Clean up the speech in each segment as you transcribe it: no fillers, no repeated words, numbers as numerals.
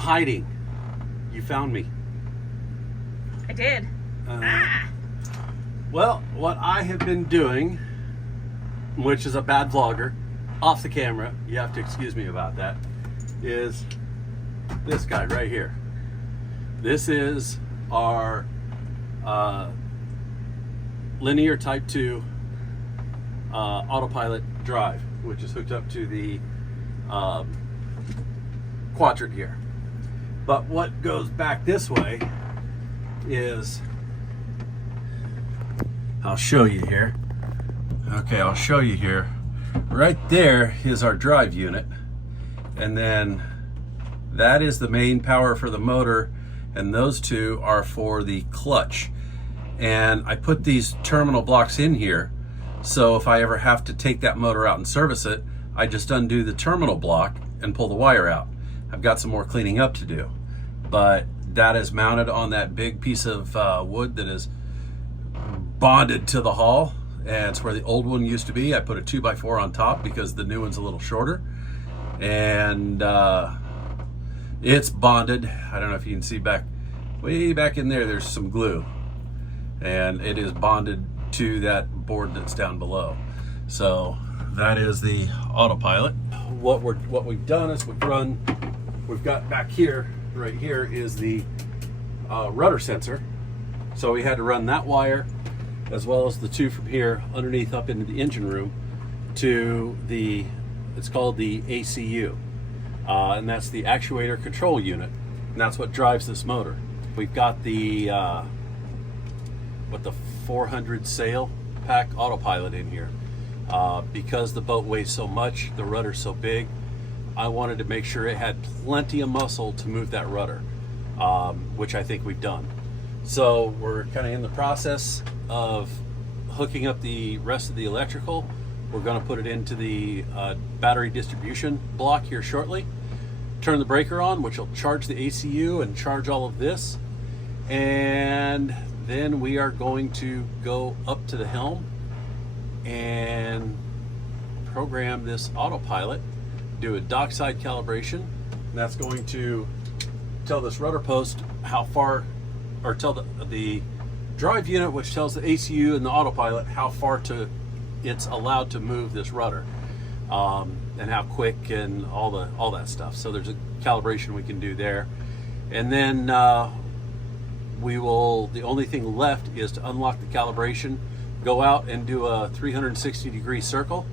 hiding. You found me. I did. Well, what I have been doing, which is a bad vlogger, off the camera, you have to excuse me about that, is this guy right here. This is our linear type 2 autopilot drive, which is hooked up to the quadrant here. But what goes back this way is, I'll show you here. Okay, I'll show you here. Right there is our drive unit, and then that is the main power for the motor, and those two are for the clutch. And I put these terminal blocks in here, so if I ever have to take that motor out and service it, I just undo the terminal block and pull the wire out. I've got some more cleaning up to do, but that is mounted on that big piece of wood that is bonded to the hull, and it's where the old one used to be. I put a 2x4 on top because the new one's a little shorter, and it's bonded. I don't know if you can see way back in there, there's some glue, and it is bonded to that board that's down below. So that is the autopilot. What we've done is we've got back here, right here is the rudder sensor. So we had to run that wire, as well as the two from here underneath up into the engine room to the, it's called the ACU. And that's the actuator control unit. And that's what drives this motor. We've got the, the 400 sail pack autopilot in here. Because the boat weighs so much, the rudder's so big, I wanted to make sure it had plenty of muscle to move that rudder, which I think we've done. So we're kind of in the process of hooking up the rest of the electrical. We're going to put it into the battery distribution block here shortly. Turn the breaker on, which will charge the ACU and charge all of this. And then we are going to go up to the helm and program this autopilot, do a dockside calibration, and that's going to tell this rudder post how far, or tell the drive unit, which tells the ACU and the autopilot how far it's allowed to move this rudder, and how quick and all that stuff. So there's a calibration we can do there, and then the only thing left is to unlock the calibration, go out and do a 360-degree circle,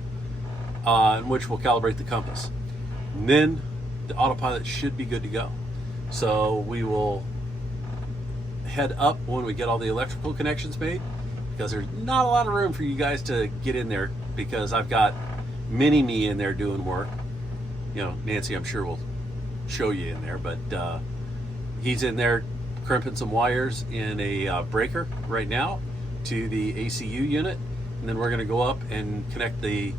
in which we'll calibrate the compass. And then the autopilot should be good to go. So we will head up when we get all the electrical connections made, because there's not a lot of room for you guys to get in there, because I've got mini-me in there doing work. You know, Nancy, I'm sure will show you in there, but he's in there crimping some wires in a breaker right now to the ACU unit, and then we're going to go up and connect the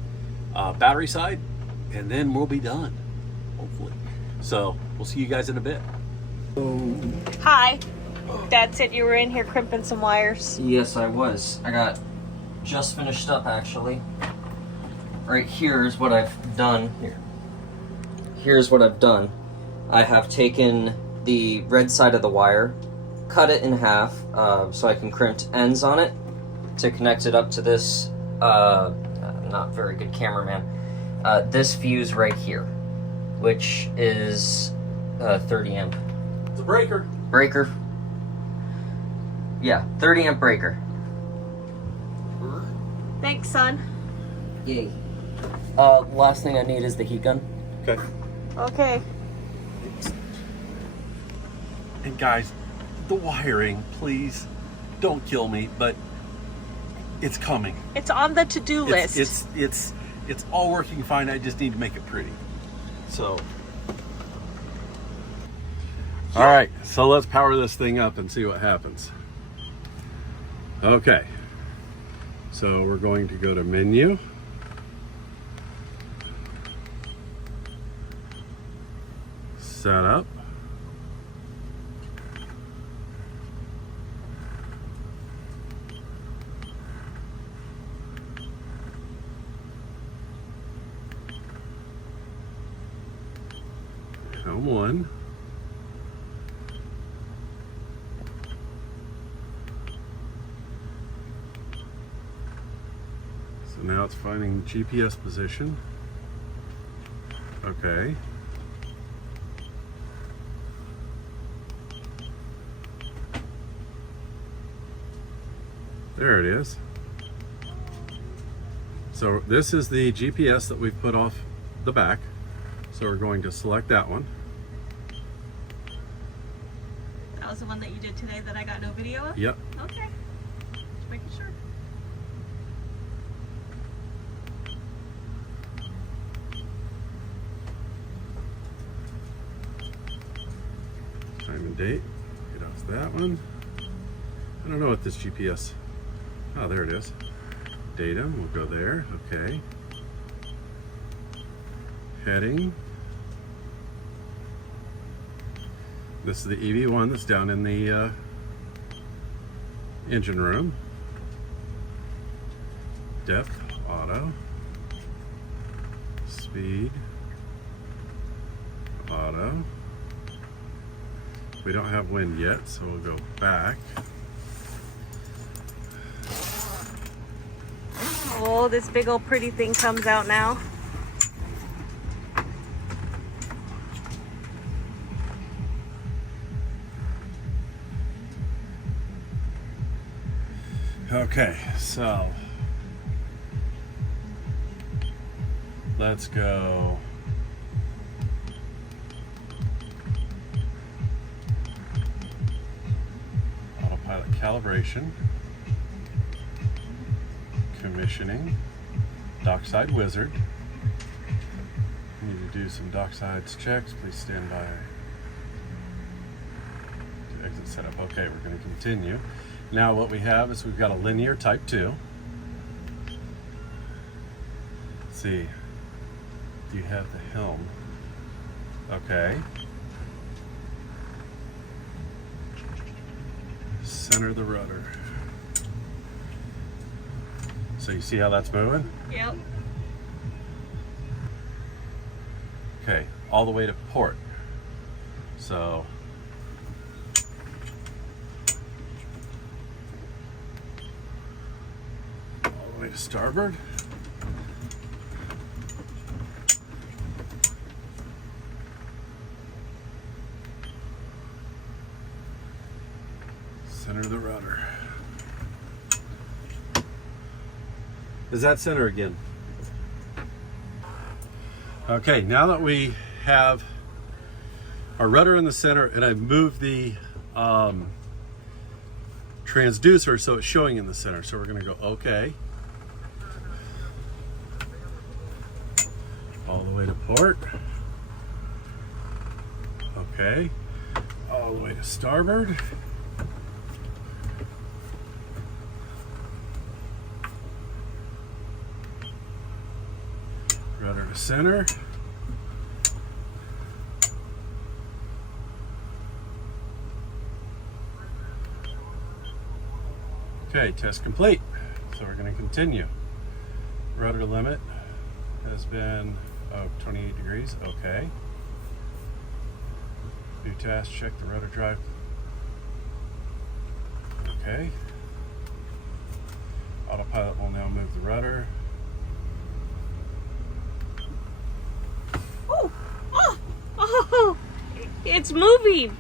battery side, and then we'll be done, hopefully. So we'll see you guys in a bit. Hi. Dad said you were in here crimping some wires. Yes, I was. I got just finished up, actually. Right here is what I've done. Here's what I've done. I have taken the red side of the wire, cut it in half so I can crimp ends on it to connect it up to this, not very good cameraman, this fuse right here, which is 30 amp. It's a breaker. Breaker. Yeah, 30 amp breaker. Thanks, son. Yay. Last thing I need is the heat gun. Okay. Okay. And guys, the wiring, please don't kill me, but it's coming. It's on the to-do list. It's all working fine. I just need to make it pretty. So, all right, so let's power this thing up and see what happens. Okay, so we're going to go to menu. Set up. Helm 1. So now it's finding GPS position. Okay. There it is. So this is the GPS that we've put off the back. So we're going to select that one. That was the one that you did today that I got no video of? Yep. Okay. Just making sure. Time and date. Get off that one. I don't know what this GPS. Oh, there it is. Datum. We'll go there. Okay. Heading. This is the EV1 that's down in the engine room. Depth, auto. Speed, auto. We don't have wind yet, so we'll go back. Oh, this big old pretty thing comes out now. Okay, so let's go. Autopilot calibration, commissioning, dockside wizard. Need to do some docksides checks. Please stand by to exit setup. Okay, we're going to continue. Now what we have is we've got a linear type 2. Let's see. Do you have the helm? Okay. Center the rudder. So you see how that's moving? Yep. Okay, all the way to port. So to starboard. Center the rudder. Is that center again? Okay, now that we have our rudder in the center and I've moved the transducer so it's showing in the center. So we're going to go okay. All the way to port. Okay. All the way to starboard. Rudder to center. Okay, test complete. So we're going to continue. Rudder limit has been 28 degrees. Okay. View task, check the rudder drive. Okay. Autopilot will now move the rudder. Oh, oh, oh, it's moving.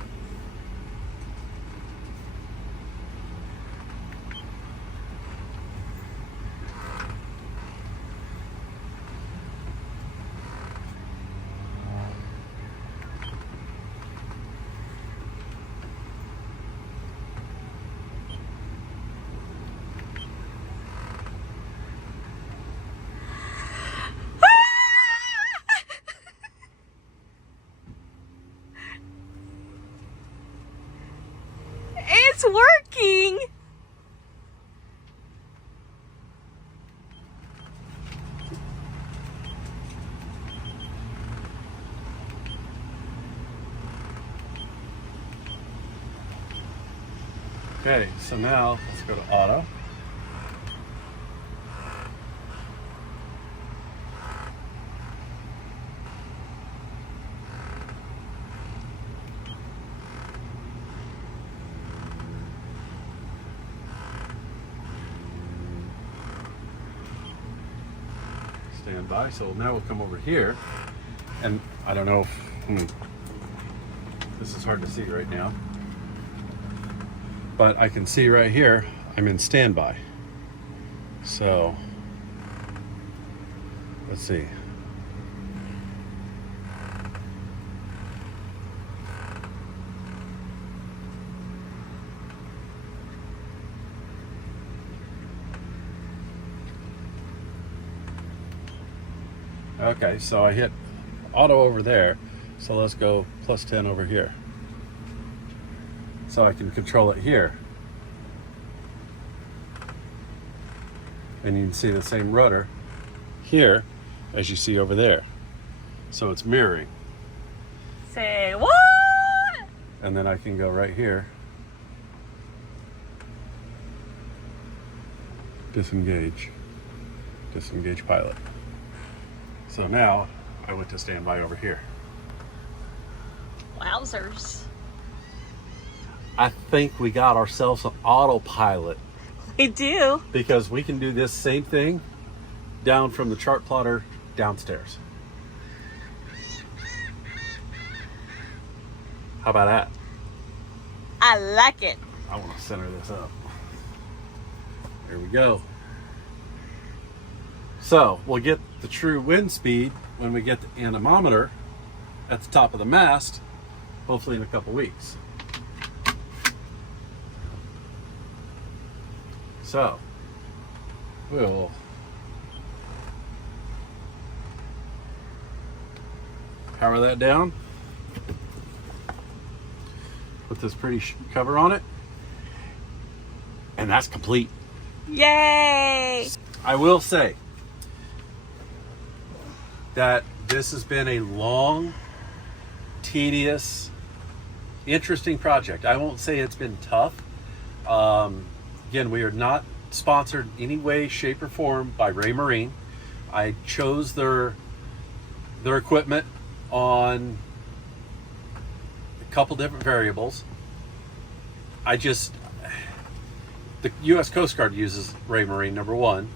It's working! Okay, so now let's go to auto. standby. So now we'll come over here, and I don't know if, this is hard to see right now, but I can see right here I'm in standby. So let's see. Okay, so I hit auto over there, so let's go plus 10 over here. So I can control it here. And you can see the same rudder here as you see over there. So it's mirroring. Say what? And then I can go right here. Disengage. Disengage pilot. So now I went to standby over here. Wowzers. I think we got ourselves an autopilot, We do. because we can do this same thing down from the chart plotter downstairs. How about that? I like it. I want to center this up. There we go. So we'll get the true wind speed when we get the anemometer at the top of the mast, hopefully in a couple weeks. So we'll power that down, put this pretty cover on it, and that's complete. Yay! I will say that this has been a long, tedious, interesting project. I won't say it's been tough. Again, we are not sponsored in any way, shape, or form by RayMarine. I chose their equipment on a couple different variables. The U.S. Coast Guard uses RayMarine, number one.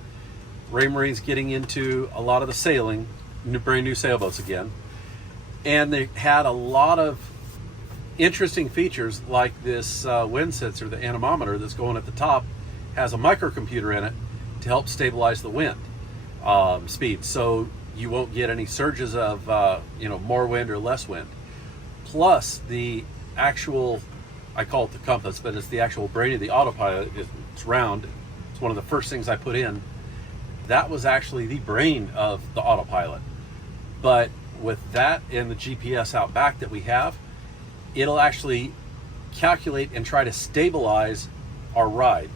RayMarine's getting into a lot of the sailing, brand new sailboats again. And they had a lot of interesting features, like this wind sensor, the anemometer that's going at the top, has a microcomputer in it to help stabilize the wind speed, so you won't get any surges of more wind or less wind. Plus the actual, I call it the compass, but it's the actual brain of the autopilot. It's round. It's one of the first things I put in. That was actually the brain of the autopilot. But with that and the GPS out back that we have, it'll actually calculate and try to stabilize our ride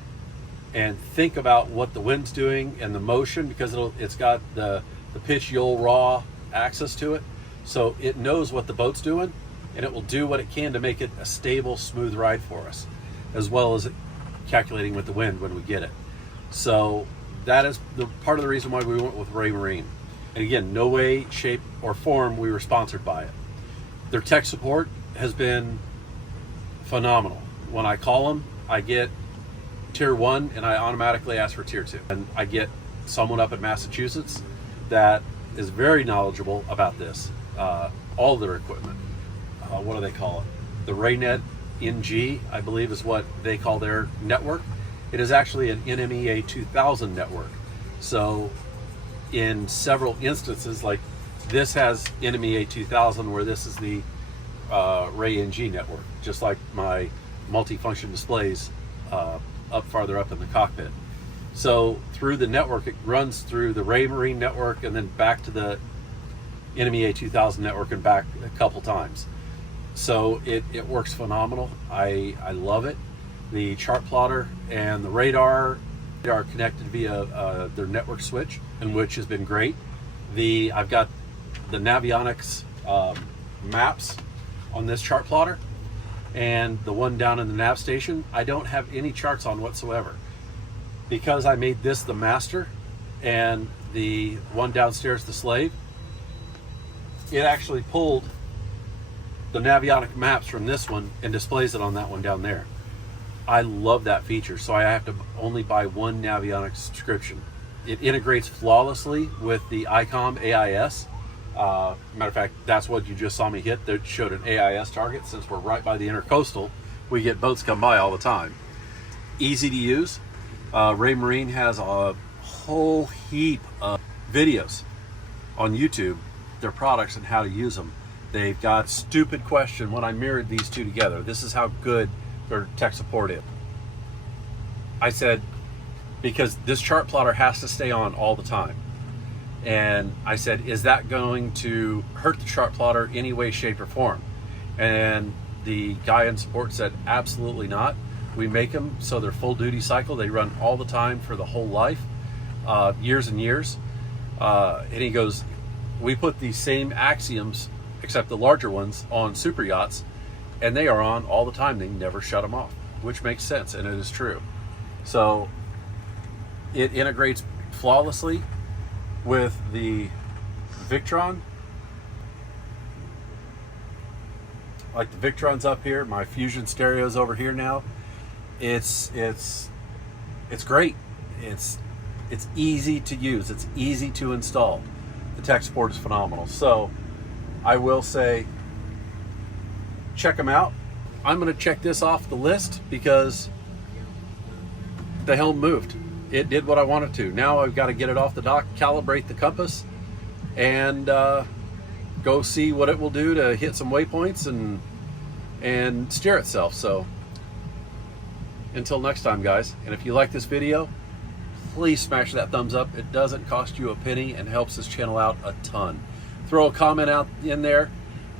and think about what the wind's doing and the motion, because it's got the pitch, yaw, raw access to it. So it knows what the boat's doing, and it will do what it can to make it a stable, smooth ride for us, as well as calculating with the wind when we get it. So that is the part of the reason why we went with RayMarine. And again, no way, shape, or form we were sponsored by it. Their tech support has been phenomenal. When I call them, I get tier 1 and I automatically ask for tier 2. And I get someone up in Massachusetts that is very knowledgeable about this, all of their equipment. What do they call it? The RayNet NG, I believe, is what they call their network. It is actually an NMEA 2000 network. So in several instances, like this has NMEA 2000, where this is the Ray NG network, just like my multifunction displays up farther up in the cockpit. So through the network, it runs through the RayMarine network and then back to the NMEA 2000 network and back a couple times. So it works phenomenal. I love it. The chart plotter and the radar are connected via their network switch, and which has been great. I've got the Navionics maps on this chart plotter, and the one down in the nav station I don't have any charts on whatsoever, because I made this the master and the one downstairs the slave. It actually pulled the Navionic maps from this one and displays it on that one down there. I love that feature, so I have to only buy one Navionic subscription It integrates flawlessly with the ICom AIS. Matter of fact, that's what you just saw me hit. That showed an AIS target. Since we're right by the intercoastal, we get boats come by all the time. Easy to use. RayMarine has a whole heap of videos on YouTube, their products and how to use them. They've got stupid question when I mirrored these two together. This is how good their tech support is. I said, because this chart plotter has to stay on all the time. And I said, is that going to hurt the chart plotter any way, shape, or form? And the guy in support said, absolutely not. We make them so they're full duty cycle. They run all the time for the whole life, years and years. And he goes, we put these same axioms, except the larger ones, on super yachts, and they are on all the time. They never shut them off, which makes sense, and it is true. So it integrates flawlessly with the Victron. Like the Victron's up here, my Fusion stereo's over here now. It's great. It's easy to use. It's easy to install. The tech support is phenomenal. So I will say, check them out. I'm going to check this off the list because the helm moved. It did what I wanted to. Now I've got to get it off the dock, calibrate the compass, and go see what it will do to hit some waypoints and steer itself. So until next time, guys, and if you like this video, please smash that thumbs up. It doesn't cost you a penny and helps this channel out a ton. Throw a comment out in there,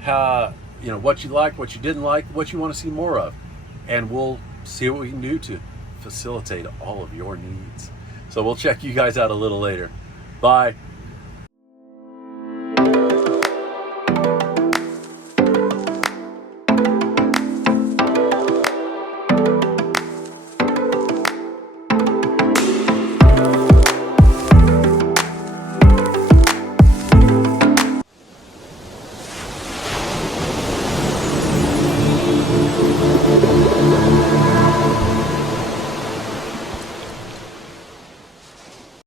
you know, what you liked, what you didn't like, what you want to see more of, and we'll see what we can do to facilitate all of your needs. So we'll check you guys out a little later. Bye.